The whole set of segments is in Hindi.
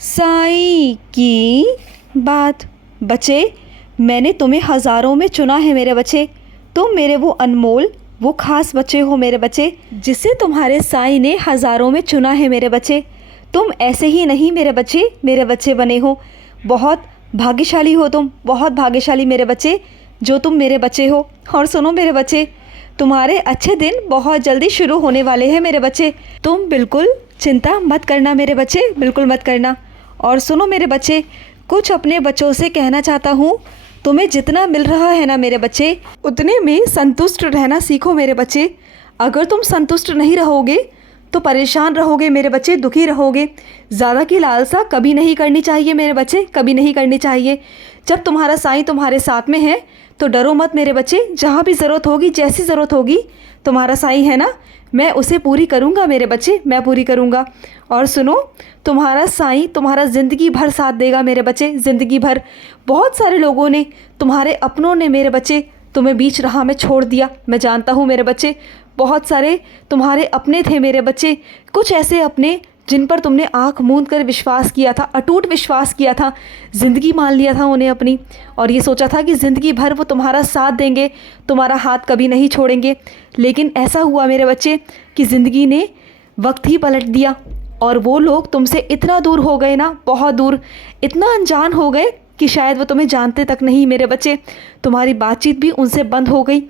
साईं की बात। बच्चे, मैंने तुम्हें हज़ारों में चुना है मेरे बच्चे। तुम मेरे वो अनमोल, वो ख़ास बच्चे हो मेरे बच्चे, जिसे तुम्हारे साईं ने हज़ारों में चुना है मेरे बच्चे। तुम ऐसे ही नहीं मेरे बच्चे बने हो। बहुत भाग्यशाली हो तुम, बहुत भाग्यशाली मेरे बच्चे, जो तुम मेरे बच्चे हो। और सुनो मेरे बच्चे, तुम्हारे अच्छे दिन बहुत जल्दी शुरू होने वाले हैं मेरे बच्चे। तुम बिल्कुल चिंता मत करना मेरे बच्चे, बिल्कुल मत करना। और सुनो मेरे बच्चे, कुछ अपने बच्चों से कहना चाहता हूँ। तुम्हें जितना मिल रहा है ना मेरे बच्चे, उतने में संतुष्ट रहना सीखो मेरे बच्चे। अगर तुम संतुष्ट नहीं रहोगे तो परेशान रहोगे मेरे बच्चे, दुखी रहोगे। ज़्यादा की लालसा कभी नहीं करनी चाहिए मेरे बच्चे, कभी नहीं करनी चाहिए। जब तुम्हारा साईं तुम्हारे साथ में है तो डरो मत मेरे बच्चे। जहाँ भी ज़रूरत होगी, जैसी ज़रूरत होगी, तुम्हारा साईं है ना, मैं उसे पूरी करूँगा मेरे बच्चे, मैं पूरी करूँगा। और सुनो, तुम्हारा साईं तुम्हारा ज़िंदगी भर साथ देगा मेरे बच्चे, ज़िंदगी भर। बहुत सारे लोगों ने, तुम्हारे अपनों ने मेरे बच्चे, तुम्हें बीच राह में छोड़ दिया। मैं जानता हूँ मेरे बच्चे, बहुत सारे तुम्हारे अपने थे मेरे बच्चे। कुछ ऐसे अपने जिन पर तुमने आँख मूंद कर विश्वास किया था, अटूट विश्वास किया था, ज़िंदगी मान लिया था उन्हें अपनी, और ये सोचा था कि ज़िंदगी भर वो तुम्हारा साथ देंगे, तुम्हारा हाथ कभी नहीं छोड़ेंगे। लेकिन ऐसा हुआ मेरे बच्चे कि ज़िंदगी ने वक्त ही पलट दिया, और वो लोग तुमसे इतना दूर हो गए ना, बहुत दूर, इतना अनजान हो गए कि शायद वो तुम्हें जानते तक नहीं मेरे बच्चे। तुम्हारी बातचीत भी उनसे बंद हो गई।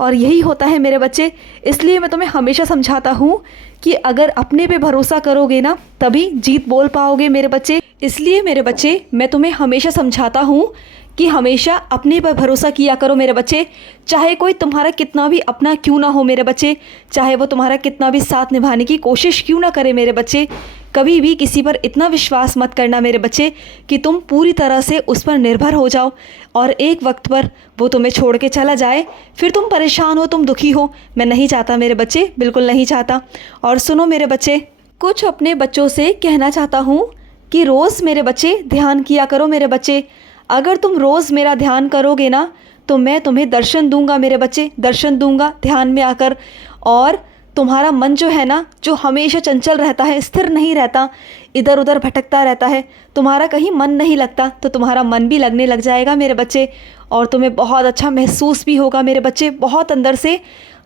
और यही होता है मेरे बच्चे। इसलिए मैं तुम्हें हमेशा समझाता हूँ कि अगर अपने पे भरोसा करोगे ना, तभी जीत बोल पाओगे मेरे बच्चे। इसलिए मेरे बच्चे, मैं तुम्हें हमेशा समझाता हूँ कि हमेशा अपने पर भरोसा किया करो मेरे बच्चे। चाहे कोई तुम्हारा कितना भी अपना क्यों ना हो मेरे बच्चे, चाहे वो तुम्हारा कितना भी साथ निभाने की कोशिश क्यों ना करे मेरे बच्चे, कभी भी किसी पर इतना विश्वास मत करना मेरे बच्चे कि तुम पूरी तरह से उस पर निर्भर हो जाओ और एक वक्त पर वो तुम्हें छोड़ के चला जाए, फिर तुम परेशान हो, तुम दुखी हो। मैं नहीं चाहता मेरे बच्चे, बिल्कुल नहीं चाहता। और सुनो मेरे बच्चे, कुछ अपने बच्चों से कहना चाहता हूँ कि रोज़ मेरे बच्चे ध्यान किया करो मेरे बच्चे। अगर तुम रोज़ मेरा ध्यान करोगे ना, तो मैं तुम्हें दर्शन दूंगा मेरे बच्चे, दर्शन दूंगा ध्यान में आकर। और तुम्हारा मन जो है ना, जो हमेशा चंचल रहता है, स्थिर नहीं रहता, इधर उधर भटकता रहता है, तुम्हारा कहीं मन नहीं लगता, तो तुम्हारा मन भी लगने लग जाएगा मेरे बच्चे। और तुम्हें बहुत अच्छा महसूस भी होगा मेरे बच्चे, बहुत अंदर से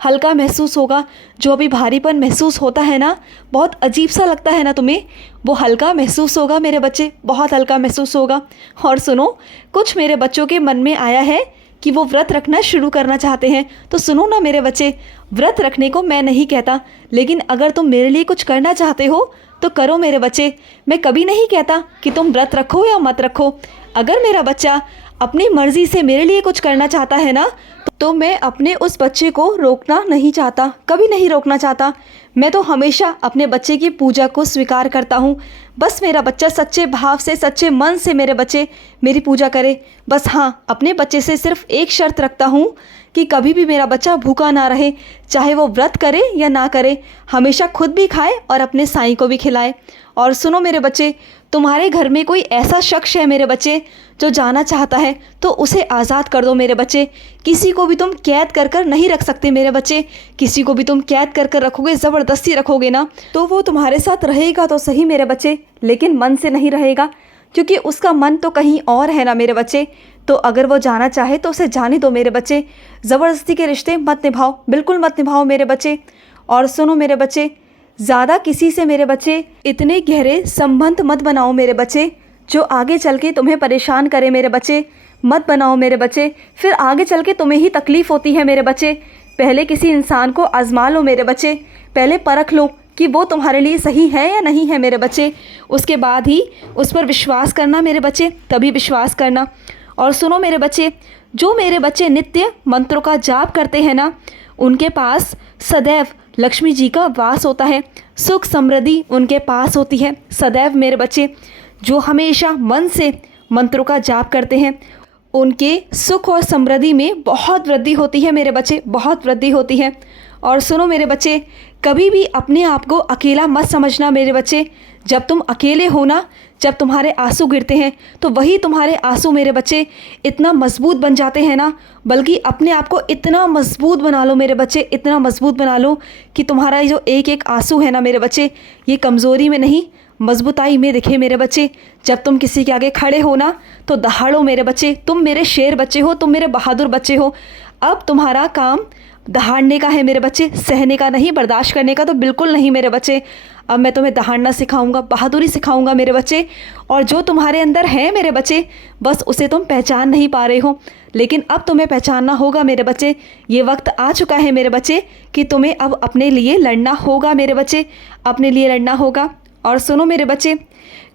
हल्का महसूस होगा। जो अभी भारीपन महसूस होता है ना, बहुत अजीब सा लगता है ना तुम्हें, वो हल्का महसूस होगा मेरे बच्चे, बहुत हल्का महसूस होगा। और सुनो, कुछ मेरे बच्चों के मन में आया है कि वो व्रत रखना शुरू करना चाहते हैं। तो सुनो ना मेरे बच्चे, व्रत रखने को मैं नहीं कहता, लेकिन अगर तुम मेरे लिए कुछ करना चाहते हो तो करो मेरे बच्चे। मैं कभी नहीं कहता कि तुम व्रत रखो या मत रखो। अगर मेरा बच्चा अपनी मर्ज़ी से मेरे लिए कुछ करना चाहता है ना, तो मैं अपने उस बच्चे को रोकना नहीं चाहता, कभी नहीं रोकना चाहता। मैं तो हमेशा अपने बच्चे की पूजा को स्वीकार करता हूँ। बस मेरा बच्चा सच्चे भाव से, सच्चे मन से मेरे बच्चे मेरी पूजा करे। बस हाँ, अपने बच्चे से सिर्फ एक शर्त रखता हूँ कि कभी भी मेरा बच्चा भूखा ना रहे, चाहे वो व्रत करे या ना करे, हमेशा खुद भी खाए और अपने साईं को भी खिलाए। और सुनो मेरे बच्चे, तुम्हारे घर में कोई ऐसा शख्स है मेरे बच्चे जो जाना चाहता है, तो उसे आज़ाद कर दो मेरे बच्चे। किसी को भी तुम कैद कर कर नहीं रख सकते मेरे बच्चे। किसी को भी तुम कैद कर कर रखोगे, ज़बरदस्ती रखोगे ना, तो वो तुम्हारे साथ रहेगा तो सही मेरे बच्चे, लेकिन मन से नहीं रहेगा, क्योंकि उसका मन तो कहीं और है ना मेरे बच्चे। तो अगर वो जाना चाहे तो उसे जाने दो मेरे बच्चे। ज़बरदस्ती के रिश्ते मत निभाओ, बिल्कुल मत निभाओ मेरे बच्चे। और सुनो मेरे बच्चे, ज़्यादा किसी से मेरे बच्चे इतने गहरे संबंध मत बनाओ मेरे बच्चे, जो आगे चल के तुम्हें परेशान करे मेरे बच्चे। मत बनाओ मेरे बच्चे, फिर आगे चल के तुम्हें ही तकलीफ़ होती है मेरे बच्चे। पहले किसी इंसान को आजमा लो मेरे बच्चे, पहले परख लो कि वो तुम्हारे लिए सही है या नहीं है मेरे बच्चे। उसके बाद ही उस पर विश्वास करना मेरे बच्चे, तभी विश्वास करना। और सुनो मेरे बच्चे, जो मेरे बच्चे नित्य मंत्रों का जाप करते हैं ना, उनके पास सदैव लक्ष्मी जी का वास होता है, सुख समृद्धि उनके पास होती है सदैव मेरे बच्चे। जो हमेशा मन से मंत्रों का जाप करते हैं, उनके सुख और समृद्धि में बहुत वृद्धि होती है मेरे बच्चे, बहुत वृद्धि होती है। और सुनो मेरे बच्चे, कभी भी अपने आप को अकेला मत समझना मेरे बच्चे। जब तुम अकेले हो ना, जब तुम्हारे आंसू गिरते हैं, तो वही तुम्हारे आंसू मेरे बच्चे इतना मजबूत बन जाते हैं ना। बल्कि अपने आप को इतना मजबूत बना लो मेरे बच्चे, इतना मजबूत बना लो कि तुम्हारा जो एक एक आंसू है ना मेरे बच्चे, ये कमज़ोरी में नहीं, मजबूताई में दिखे मेरे बच्चे। जब तुम किसी के आगे खड़े हो ना तो दहाड़ो मेरे बच्चे। तुम मेरे शेर बच्चे हो, तुम मेरे बहादुर बच्चे हो। अब तुम्हारा काम दहाड़ने का है मेरे बच्चे, सहने का नहीं, बर्दाश्त करने का तो बिल्कुल नहीं मेरे बच्चे। अब मैं तुम्हें दहाड़ना सिखाऊंगा, बहादुरी सिखाऊंगा मेरे बच्चे। और जो तुम्हारे अंदर है मेरे बच्चे, बस उसे तुम पहचान नहीं पा रहे हो, लेकिन अब तुम्हें पहचानना होगा मेरे बच्चे। ये वक्त आ चुका है मेरे बच्चे कि तुम्हें अब अपने लिए लड़ना होगा मेरे बच्चे, अपने लिए लड़ना होगा। और सुनो मेरे बच्चे,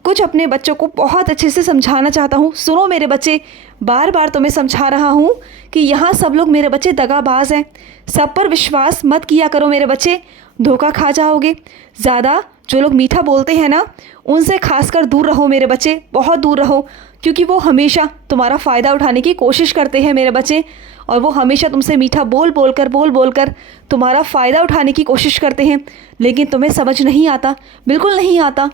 कुछ अपने बच्चों को बहुत अच्छे से समझाना चाहता हूँ। सुनो मेरे बच्चे, बार बार तुम्हें समझा रहा हूँ कि यहाँ सब लोग मेरे बच्चे दगाबाज हैं। सब पर विश्वास मत किया करो मेरे बच्चे, धोखा खा जाओगे। ज़्यादा जो लोग मीठा बोलते हैं ना, उनसे खासकर दूर रहो मेरे बच्चे, बहुत दूर रहो, क्योंकि वो हमेशा तुम्हारा फ़ायदा उठाने की कोशिश करते हैं मेरे बच्चे। और वो हमेशा तुमसे मीठा बोल बोल कर तुम्हारा फ़ायदा उठाने की कोशिश करते हैं, लेकिन तुम्हें समझ नहीं आता, बिल्कुल नहीं आता।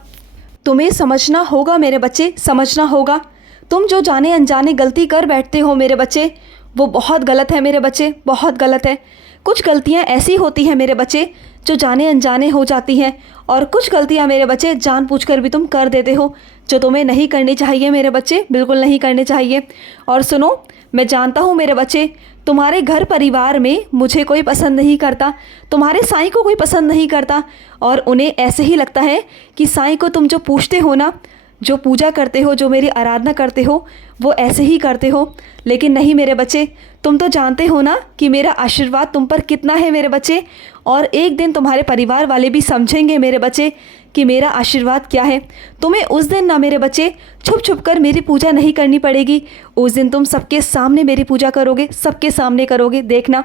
तुम्हें समझना होगा मेरे बच्चे, समझना होगा। तुम जो जाने अनजाने गलती कर बैठते हो मेरे बच्चे, वो बहुत गलत है मेरे बच्चे, बहुत गलत है। कुछ गलतियाँ ऐसी होती हैं मेरे बच्चे जो जाने अनजाने हो जाती हैं, और कुछ गलतियाँ मेरे बच्चे जानबूझकर भी तुम कर देते हो, जो तुम्हें नहीं करनी चाहिए मेरे बच्चे, बिल्कुल नहीं करनी चाहिए। और सुनो, मैं जानता हूँ मेरे बच्चे, तुम्हारे घर परिवार में मुझे कोई पसंद नहीं करता, तुम्हारे साईं को कोई पसंद नहीं करता, और उन्हें ऐसे ही लगता है कि साईं को तुम जो पूछते हो ना, जो पूजा करते हो, जो मेरी आराधना करते हो, वो ऐसे ही करते हो। लेकिन नहीं मेरे बच्चे, तुम तो जानते हो ना कि मेरा आशीर्वाद तुम पर कितना है मेरे बच्चे। और एक दिन तुम्हारे परिवार वाले भी समझेंगे मेरे बच्चे कि मेरा आशीर्वाद क्या है। तुम्हें उस दिन ना मेरे बच्चे छुप छुप कर मेरी पूजा नहीं करनी पड़ेगी, उस दिन तुम सबके सामने मेरी पूजा करोगे, सबके सामने करोगे, देखना।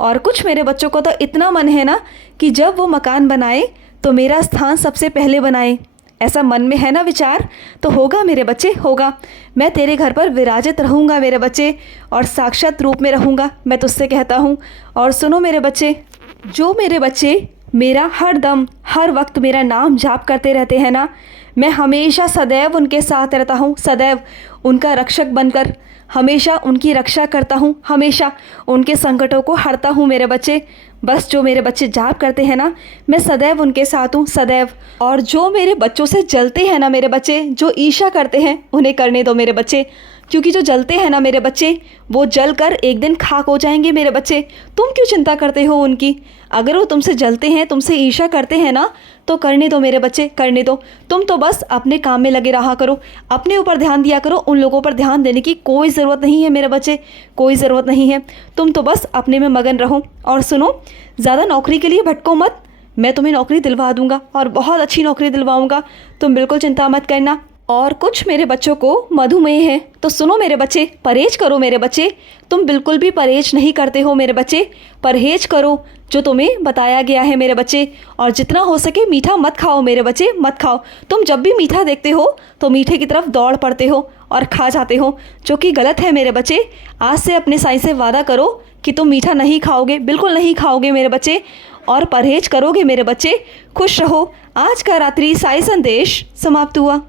और कुछ मेरे बच्चों को तो इतना मन है ना कि जब वो मकान बनाए तो मेरा स्थान सबसे पहले बनाए, ऐसा मन में है ना विचार, तो होगा मेरे बच्चे, होगा। मैं तेरे घर पर विराजित रहूँगा मेरे बच्चे, और साक्षात रूप में रहूँगा, मैं तुझसे कहता हूँ। और सुनो मेरे बच्चे, जो मेरे बच्चे मेरा हर दम हर वक्त मेरा नाम जाप करते रहते हैं ना, मैं हमेशा सदैव उनके साथ रहता हूँ, सदैव उनका रक्षक बनकर हमेशा उनकी रक्षा करता हूँ, हमेशा उनके संकटों को हरता हूँ मेरे बच्चे। बस जो मेरे बच्चे जाप करते हैं ना, मैं सदैव उनके साथ हूँ, सदैव। और जो मेरे बच्चों से जलते हैं ना मेरे बच्चे, जो ईर्ष्या करते हैं, उन्हें करने दो मेरे बच्चे, क्योंकि जो जलते हैं ना मेरे बच्चे, वो जल कर एक दिन खाक हो जाएंगे मेरे बच्चे। तुम क्यों चिंता करते हो उनकी? अगर वो तुमसे जलते हैं, तुमसे ईर्ष्या करते हैं ना, तो करने दो मेरे बच्चे, करने दो। तुम तो बस अपने काम में लगे रहा करो, अपने ऊपर ध्यान दिया करो, उन लोगों पर ध्यान देने की कोई ज़रूरत नहीं है मेरे बच्चे, कोई ज़रूरत नहीं है। तुम तो बस अपने में मगन रहो। और सुनो, ज़्यादा नौकरी के लिए भटको मत, मैं तुम्हें नौकरी दिलवा दूंगा, और बहुत अच्छी नौकरी दिलवाऊंगा, तुम बिल्कुल चिंता मत करना। और कुछ मेरे बच्चों को मधुमेह है, तो सुनो मेरे बच्चे, परहेज करो मेरे बच्चे। तुम बिल्कुल भी परहेज नहीं करते हो मेरे बच्चे, परहेज करो जो तुम्हें बताया गया है मेरे बच्चे। और जितना हो सके मीठा मत खाओ मेरे बच्चे, मत खाओ। तुम जब भी मीठा देखते हो तो मीठे की तरफ दौड़ पड़ते हो और खा जाते हो, जो कि गलत है मेरे बच्चे। आज से अपने साईं से वादा करो कि तुम मीठा नहीं खाओगे, बिल्कुल नहीं खाओगे मेरे बच्चे, और परहेज करोगे मेरे बच्चे। खुश रहो। आज का रात्रि साई संदेश समाप्त हुआ।